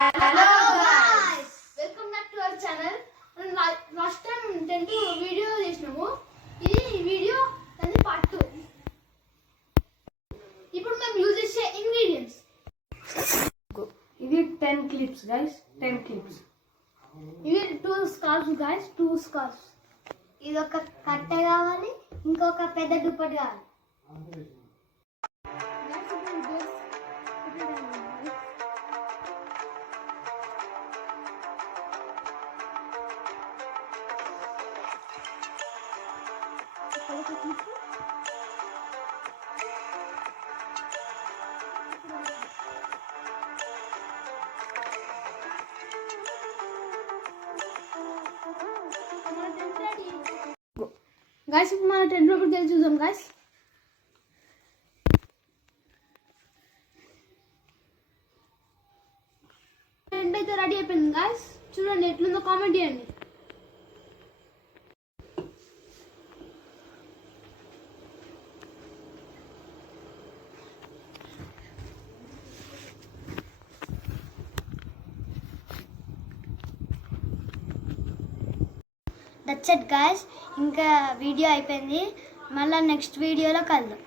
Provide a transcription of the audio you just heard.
Hello guys, welcome back to our channel. Last time 10 వీడియో చేసినాము. ఇది వీడియో అది పార్ట్ 2. ఇప్పుడు మేము యూజ్ చేసే ఇంగ్రీడియెంట్స్ ఇది 10 క్లిప్స్ గైస్, 10 క్లిప్స్. ఇవి 2 స్కార్ఫ్స్ గైస్, 2 స్కార్ఫ్స్. ఇది ఒక కట్ట కావాలి, ఇంకొక పెద్ద దుప్పటి కావాలి. గైస్ ఇప్పుడు మన టెంట్ లోపలికి వెళ్ళి చూద్దాం గైస్. టెంట్ అయితే రెడీ అయిపోయింది గైస్. చూడండి ఎట్లుందో కామెంట్ చేయండి. దట్స్ ఇట్ గైస్, ఇంకా వీడియో అయిపోయింది. మళ్ళీ నెక్స్ట్ వీడియోలో కలుద్దాం.